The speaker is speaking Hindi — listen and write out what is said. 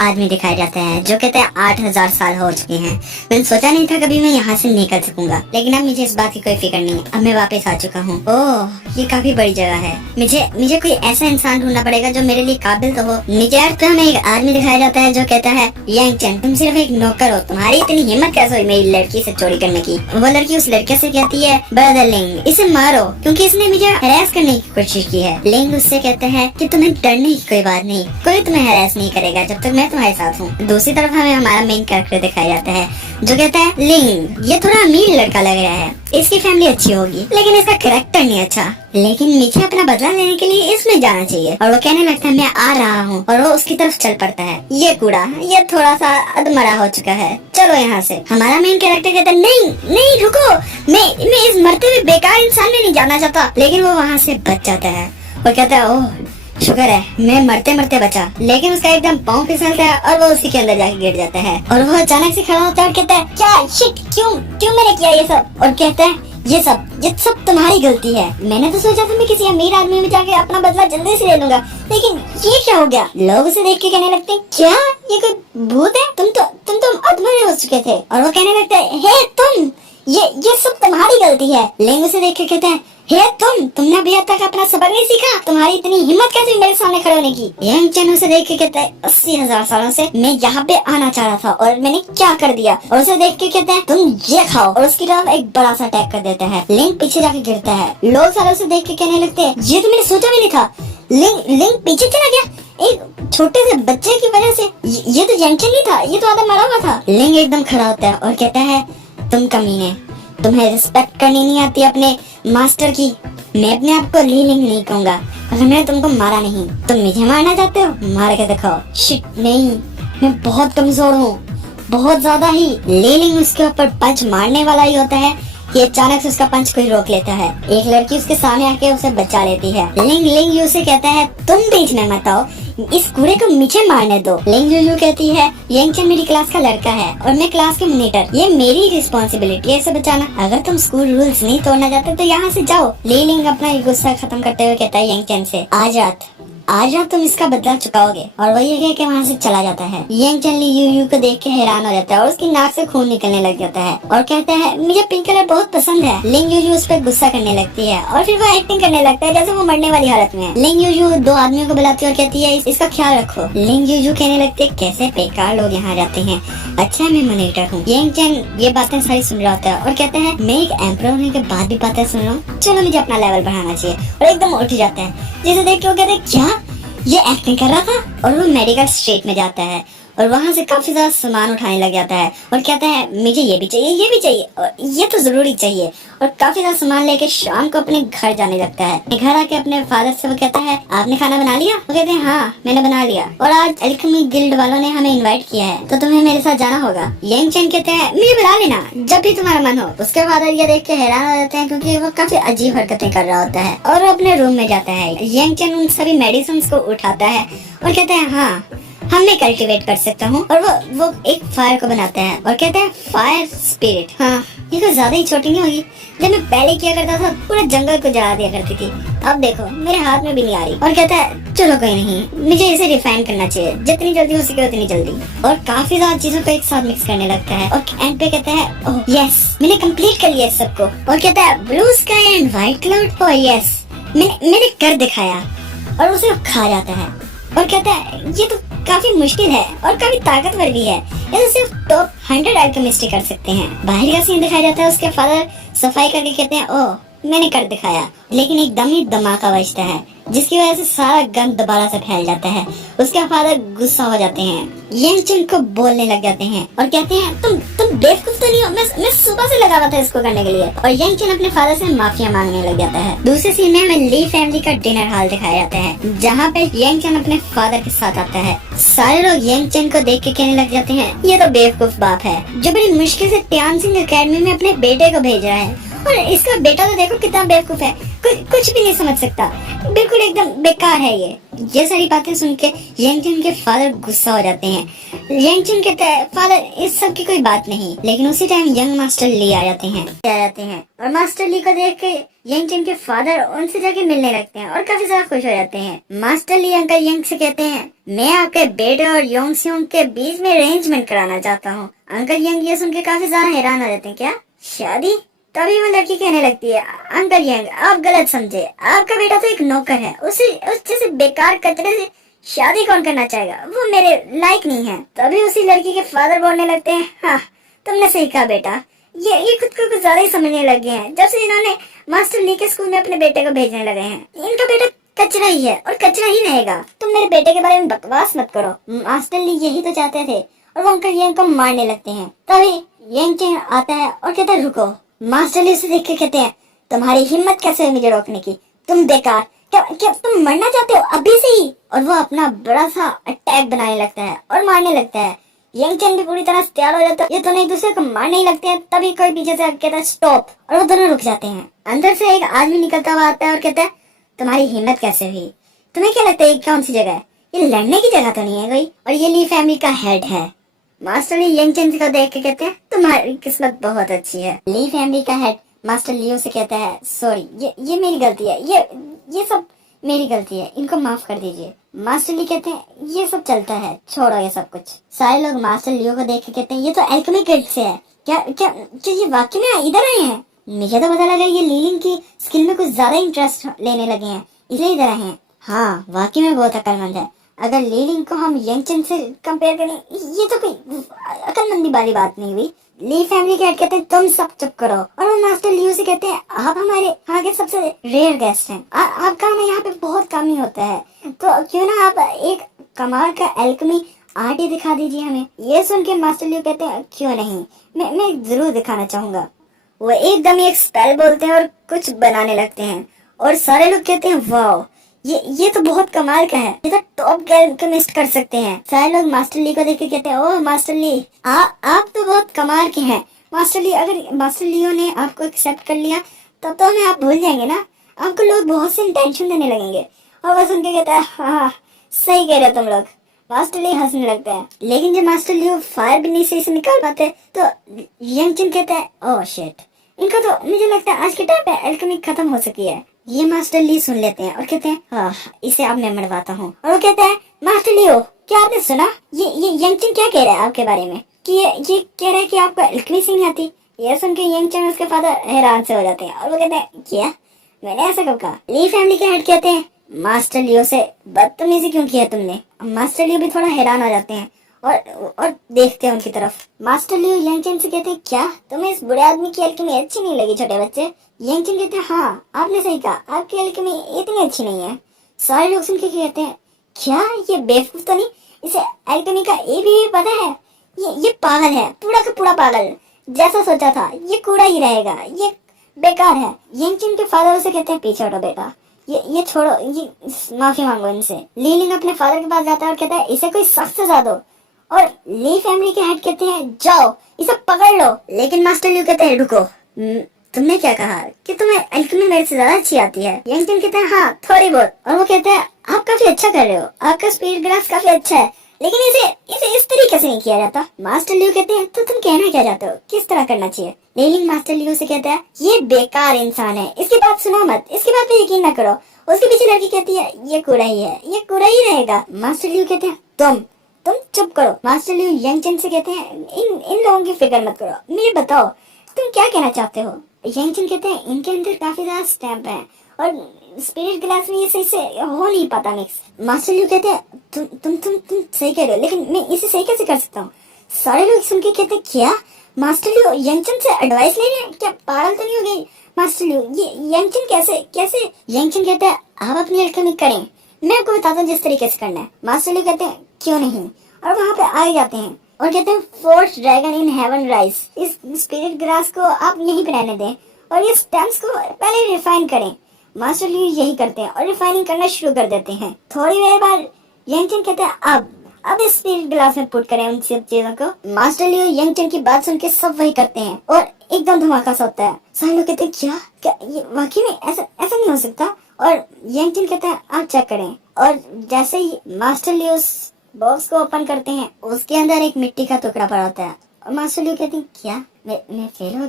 आदमी दिखाए जाते हैं जो कहते हैं 8000 साल हो चुके हैं। मैंने सोचा नहीं था कभी मैं यहाँ से निकल सकूंगा, लेकिन अब मुझे इस बात की कोई फिक्र नहीं। अब मैं वापस आ चुका हूँ। ओह, ये काफी बड़ी जगह है। मुझे कोई ऐसा इंसान ढूंढना पड़ेगा जो मेरे लिए काबिल तो हो। नीचे तो हमें एक आदमी दिखाया जाता है जो कहता है यांग चैन, तुम सिर्फ एक नौकर हो, तुम्हारी इतनी हिम्मत कैसे हुई मेरी लड़की से चोरी करने की। वो लड़की उस लड़के से कहती है ब्रदर लिंग, इसे मारो क्योंकि इसने मुझे हरास करने की कोशिश की है। लिंग उससे कहते हैं कि तुम्हें डरने की कोई बात नहीं, कोई तुम्हें हरास नहीं करेगा जब तक मैं तुम्हारे साथ हूँ। दूसरी तरफ हमें हमारा मेन कैरेक्टर दिखाया जाता है जो कहता है लिंग, ये थोड़ा अमीर लड़का लग रहा है, इसकी फैमिली अच्छी होगी लेकिन इसका कैरेक्टर नहीं अच्छा, लेकिन मुझे अपना बदला लेने के लिए इसमें जाना चाहिए। और वो कहने लगता है मैं आ रहा हूँ, और वो उसकी तरफ चल पड़ता है। ये कूड़ा, ये थोड़ा सा अधमरा हो चुका है, चलो यहाँ से। हमारा मेन कैरेक्टर कहता है नहीं नहीं रुको, मैं इस मरते हुए बेकार इंसान में नहीं जाना चाहता, लेकिन वो वहाँ से बच जाता है। और कहता है ओह शुक्र है मैं मरते मरते बचा। लेकिन उसका एकदम पाँव फिसलता है और वो उसी के अंदर जाके गिर जाता है। और वो अचानक से खड़ा होता है और कहता है क्या शिट, क्यों मैंने किया ये सब। और कहता है ये सब तुम्हारी गलती है। मैंने तो सोचा था मैं किसी अमीर आदमी में जाके अपना बदला जल्दी से ले लूंगा, लेकिन ये क्या हो गया। लोग उसे देख के कहने लगते हैं क्या ये कोई भूत है, तुम तो अधमरे हो चुके थे। और वो कहने लगता है हे तुम, ये सब तुम्हारी गलती है। लिंग उसे देख के कहते हैं हे तुमने अभी तक अपना सबक नहीं सीखा, तुम्हारी इतनी हिम्मत कैसे मेरे सामने खड़े होने की। यांग चैन उसे देख के कहता है 80,000 सालों से मैं यहाँ पे आना चाह रहा था और मैंने क्या कर दिया। और उसे देख के कहते हैं तुम ये खाओ, और उसकी तरफ एक बड़ा सा अटैक कर देता है। लिंग पीछे जाके गिरता है। लोग सारे उसे देख के कहने लगते हैं ये तो मैंने सोचा भी नहीं था। लिंग पीछे चला गया एक छोटे से बच्चे की वजह से। ये तो यांग चैन नहीं था, ये तो आधा मरा हुआ था। लिंग एकदम खड़ा होता है और कहता है तुम कमीने, तुम्हें रिस्पेक्ट करनी नहीं आती अपने मास्टर की। मैं अपने आप को ली लिंग नहीं कहूँगा, अगर मैंने तुमको मारा नहीं। तुम मुझे मारना चाहते हो, मार के दिखाओ। शिट नहीं, मैं बहुत कमजोर हूँ, बहुत ज्यादा ही। ली लिंग उसके ऊपर पंच मारने वाला ही होता है कि अचानक से उसका पंच कोई रोक लेता है। एक लड़की उसके सामने आके उसे बचा लेती है। लिंग यू से कहता है तुम बीच में मत आओ, इस कूड़े को मुझे मारने दो। लिंग यू कहती है यांग चैन मेरी क्लास का लड़का है और मैं क्लास के मॉनिटर, ये मेरी रिस्पॉन्सिबिलिटी है इसे बचाना। अगर तुम स्कूल रूल्स नहीं तोड़ना चाहते तो यहाँ से जाओ। लिंग अपना गुस्सा खत्म करते हुए कहता है यांग चैन से आज रात तुम इसका बदला चुकाओगे। और वो ये कह के वहाँ से चला जाता है। यांग चैन यू को देख के हैरान हो जाता है और उसकी नाक से खून निकलने लग जाता है और कहता है मुझे पिंक कलर बहुत पसंद है। लिंग यू उस पर गुस्सा करने लगती है और फिर वो एक्टिंग करने लगता है जैसे वो मरने वाली हालत में है। लिंग यू दो आदमियों को बुलाती है और कहती है इसका ख्याल रखो। लिंग यू कहने लगती है कैसे बेकार लोग यहाँ जाते हैं, अच्छा मैं मॉनिटर हूँ। यांग चैन ये बातें सारी सुन रहा होता है और कहता है मैं एक एम्परर होने के बाद भी बातें सुन रहा हूँ, चलो मुझे अपना लेवल बढ़ाना चाहिए। और एकदम उठ जाता है, जिसे देख के वो कहते हैं क्या ये एक्टिंग कर रहा था। और वो मेडिकल स्ट्रीट में जाता है और वहाँ से काफी ज्यादा सामान उठाने लग जाता है और कहता है मुझे ये भी चाहिए और ये तो जरूरी चाहिए। और काफी ज्यादा सामान लेके शाम को अपने घर जाने लगता है। घर आके अपने फादर से वो कहता है आपने खाना बना लिया। वो कहते हैं हाँ मैंने बना लिया, और आज एल्केमी गिल्ड वालों ने हमें इनवाइट किया है तो तुम्हें मेरे साथ जाना होगा। यांग चैन कहते हैं मुझे बुला लेना जब भी तुम्हारा मन हो। उसके फादर ये देख के हैरान हो जाते हैं क्योंकि वो काफी अजीब हरकतें कर रहा होता है और वो अपने रूम में जाता है। यांग चैन उन सभी मेडिसिन को उठाता है और कहते हैं हाँ मैं कल्टीवेट कर सकता हूँ। और वो एक फायर को बनाता है और कहते हैं फायर स्पिरिट। हाँ ये कोई ज्यादा ही छोटी नहीं होगी, जब मैं पहले किया करता था पूरा जंगल को जला दिया करती थी, अब देखो मेरे हाथ में भी नहीं आ रही। और कहता है चलो कोई नहीं, मुझे इसे रिफाइन करना चाहिए, जितनी जल्दी हो सके उतनी जल्दी। और काफी ज्यादा चीजों को एक साथ मिक्स करने लगता है और एंड पे कहता है ओह यस मैंने कंप्लीट कर लिया सबको। और कहता है blue sky and white cloud, oh yes मैंने कर दिखाया। और उसे खा जाता है और कहता है ये तो काफी मुश्किल है और काफी ताकतवर भी है, ये सिर्फ टॉप 100 अल्केमिस्ट कर सकते हैं। बाहर का सीन दिखाया जाता है, उसके फादर सफाई करके कहते हैं ओह मैंने कर दिखाया, लेकिन एकदम ही धमाका बजता है जिसकी वजह से सारा गंद दोबारा से फैल जाता है। उसके फादर गुस्सा हो जाते हैं, यांग चैन को बोलने लग जाते हैं और कहते हैं तुम बेवकूफ तो नहीं हो, मैं सुबह से लगा हुआ था इसको करने के लिए। और यांग चैन अपने फादर से माफिया मांगने लग जाता है। दूसरे सीन में हमें ली फैमिली का डिनर हॉल दिखाया जाता है जहाँ पे यांग चैन अपने फादर के साथ आता है। सारे लोग यांग चैन को देख के कहने लग जाते हैं ये तो बेवकूफ बाप है जो बड़ी मुश्किल से टियानजिंग एकेडमी में अपने बेटे को भेज रहा है, और इसका बेटा तो देखो कितना बेवकूफ है, कुछ भी नहीं समझ सकता, बिल्कुल एकदम बेकार है ये सारी बातें सुन के यांग चैन के फादर गुस्सा हो जाते हैं। यांग चैन कहते हैं फादर इस सब की कोई बात नहीं, लेकिन उसी टाइम यंग मास्टर ली आ जाते हैं और मास्टर ली को देख के यंगचन के फादर उनसे जाके मिलने लगते हैं और काफी ज्यादा खुश हो जाते हैं। मास्टर ली अंकल यंग से कहते हैं, मैं आपके बेटे और योंगस्योंग के बीच में अरेंजमेंट कराना चाहता हूँ। अंकल यंग ये सुन के काफी ज्यादा हैरान हो जाते हैं, क्या शादी? तभी वो लड़की कहने लगती है, अंकल यंग आप गलत समझे, आपका बेटा तो एक नौकर है, उसे उस जैसे बेकार कचरे से शादी कौन करना चाहेगा, वो मेरे लायक नहीं है। तभी उसी लड़की के फादर बोलने लगते हैं, हाँ तुमने सही कहा बेटा, ये खुद को कुछ ज्यादा ही समझने लगे हैं। जब से इन्होंने मास्टर ली के स्कूल में अपने बेटे को भेजने लगे हैं, इनका बेटा कचरा ही है और कचरा ही रहेगा। तुम मेरे बेटे के बारे में बकवास मत करो। मास्टर ली यही तो चाहते थे और वो अंकल यंग को मारने लगते हैं। तभी यंगचन आता है और कहता है, रुको। मास्टर ली उसे देख के कहते हैं, तुम्हारी हिम्मत कैसे हुई मुझे रोकने की, तुम बेकार, क्या तुम मरना चाहते हो अभी से ही? और वो अपना बड़ा सा अटैक बनाने लगता है और मारने लगता है। यंगचन भी पूरी तरह से तैयार हो जाता है, ये दोनों एक दूसरे को मारने ही लगते हैं। तभी कोई पीछे से कहता है स्टॉप, और वो दोनों रुक जाते हैं। अंदर से एक आदमी निकलता हुआ आता है और कहता है, तुम्हारी हिम्मत कैसे हुई? तुम्हें क्या लगता है ये कौन सी जगह है? ये लड़ने की जगह तो नहीं है कोई, और ये ली फैमिली का हेड है। मास्टर ली यंगचन को देख के कहते हैं, तुम्हारी किस्मत बहुत अच्छी है। ली फैमिली का हेड मास्टर लियो से कहता है, सॉरी, ये मेरी गलती है, ये सब मेरी गलती है, इनको माफ कर दीजिए। मास्टर ली कहते हैं, ये सब चलता है, छोड़ो ये सब कुछ। सारे लोग मास्टर लियो को देख के कहते हैं, ये तो एल्केमी किड से है, क्या ये वाकई में इधर आए हैं? मुझे तो पता लगा ये लीलिंग की स्किल में कुछ ज्यादा इंटरेस्ट लेने लगे हैं, इसलिए इधर आए हैं। हाँ वाकई में बहुत अक्लमंद है। अगर लीलिंग को हम यंगचन से कंपेयर करें, ये तो कोई अक्लमंदी वाली बात नहीं हुई। ली फैमिली के हेड कहते हैं, तुम सब चुप करो। और वो मास्टर लियो से कहते हैं, आप हमारे यहाँ के सबसे रेयर गेस्ट हैं, आपका हमें यहाँ पे बहुत कम ही होता है, तो क्यों ना आप एक कमाल का एल्केमी आर्ट ही दिखा दीजिए हमें। ये सुन के मास्टर लियो कहते हैं, क्यों नहीं, मैं जरूर दिखाना चाहूंगा। वो एकदम एक स्पेल बोलते हैं और कुछ बनाने लगते हैं, और सारे लोग कहते हैं, वाह ये तो बहुत कमाल का है, ये तो टॉप एल्केमिस्ट कर सकते हैं। सारे लोग मास्टर ली को देख के कहते हैं, ओह मास्टर ली, आप तो बहुत कमाल के हैं। मास्टर ली, अगर मास्टर लियो ने आपको एक्सेप्ट कर लिया तब तो हमें आप भूल जाएंगे ना, आपको लोग बहुत से इंटेंशन देने लगेंगे। और वो सुन के कहता है, हाँ सही कह रहे हो तुम लोग। मास्टर ली हंसने लगता है, लेकिन जब मास्टर लियो फायर भी नहीं सही से निकाल पाते तो यंगचन कहता है, ओह शिट, इनको तो मुझे लगता है आज के टाइम पे एल्केमी खत्म हो चुकी है। ये मास्टर ली सुन लेते हैं और कहते हैं, हाँ इसे अब मैं मरवाता हूँ। और वो कहते हैं, मास्टर लियो क्या आपने सुना, ये यंगचन क्या कह रहा है आपके बारे में, कि ये कह रहा है कि आपको एल्केमी से नहीं आती। ये सुन के यंगचन उसके फादर हैरान से हो जाते हैं और वो कहते हैं, क्या मैंने ऐसा कब कहा? ली फैमिली के हेड कहते हैं, मास्टर लियो से बदतमीजी क्यों किया तुमने? मास्टर लियो भी थोड़ा हैरान हो जाते हैं और देखते हैं उनकी तरफ। मास्टर लियो यंगचन से कहते हैं, क्या तुम्हें इस बुरे आदमी की एल्केमी अच्छी नहीं लगी छोटे बच्चे? यंगचन कहते हैं, हाँ आपने सही कहा, आपकी एल्केमी इतनी अच्छी नहीं है। सारे लोग सुन के कहते हैं, क्या ये बेवकूफ तो नहीं, इसे एल्केमी का ए भी पता है? ये पागल है, पूरा का पूरा पागल, जैसा सोचा था ये कूड़ा ही रहेगा, ये बेकार है। यंगचन के फादर उसे कहते हैं, पीछे हटो बेटा, ये छोड़ो, ये माफी मांगो इनसे। लीलिंग अपने फादर के पास जाता है और कहता है, इसे कोई सख्त सजा दो। और ली फैमिली के हेड कहते हैं, जाओ इसे पकड़ लो। लेकिन मास्टर लियो कहते हैं, रुको, तुमने क्या कहा कि तुम्हें एल्केमी मेरे से ज्यादा अच्छी आती है? यंगचन कहते हैं, हाँ थोड़ी बहुत। और वो कहते हैं, आप काफी अच्छा कर रहे हो, आपका स्पीड ग्लास काफी अच्छा है, लेकिन इसे इस तरीके से नहीं किया जाता। मास्टर लियो कहते हैं, तो तुम कहना क्या चाहते हो, किस तरह करना चाहिए? लीलिंग मास्टर लियो से कहता है, ये बेकार इंसान है, इसकी बात सुनो मत, इसकी बात पे यकीन न करो। उसके पीछे लड़की कहती है, ये कूड़ा ही है, ये कूड़ा ही रहेगा। मास्टर लियो कहते हैं, तुम चुप करो। मास्टर लियो यंगचन से कहते हैं, इन लोगों की फिक्र मत करो, मुझे बताओ तुम क्या कहना चाहते हो? यंगचन कहते हैं, इनके अंदर काफी ज्यादा स्टैम्प है और स्पिरिट ग्लास में ये सही से हो नहीं पाता मिक्स। मास्टर लियो कहते हैं, तुम सही कह रहे हो, लेकिन मैं इसे सही कैसे कर सकता हूँ? सारे लोग सुन के कहते हैं, क्या मास्टर लियो यंगचन से एडवाइस ले रहे हैं, क्या पागल तो नहीं हो गई मास्टर लियो? ये यंगचन कैसे? यंगचन कहते हैं, आप अपनी एल्केमी करें, मैं आपको बताता हूँ जिस तरीके से करना है। मास्टर लियो कहते हैं, क्यों नहीं? और वहाँ पे आ जाते हैं और कहते हैं, fourth dragon in heaven rise, इस स्पिरिट ग्रास को आप यहीं पे रहने दें और ये स्टेम्स को पहले रिफाइन करें। मास्टर लियो यही करते हैं और रिफाइनिंग करना शुरू कर देते हैं। थोड़ी देर बाद यंगचन कहते हैं, अब इस स्पिरिट ग्लास में पुट करें उन सब चीजों को। मास्टर लियो यंगचन की बात सुन के सब वही करते हैं और एकदम धमाका सा होता है। सारे लोग कहते हैं, क्या ये वाकई में ऐसा नहीं हो सकता? और यंगचन कहता है, आप चेक करें। और जैसे ही मास्टर लियो बॉक्स को ओपन करते हैं, उसके अंदर एक मिट्टी का टुकड़ा पड़ा होता है और मास्टर लियो कहते हैं, क्या मैं फेल हो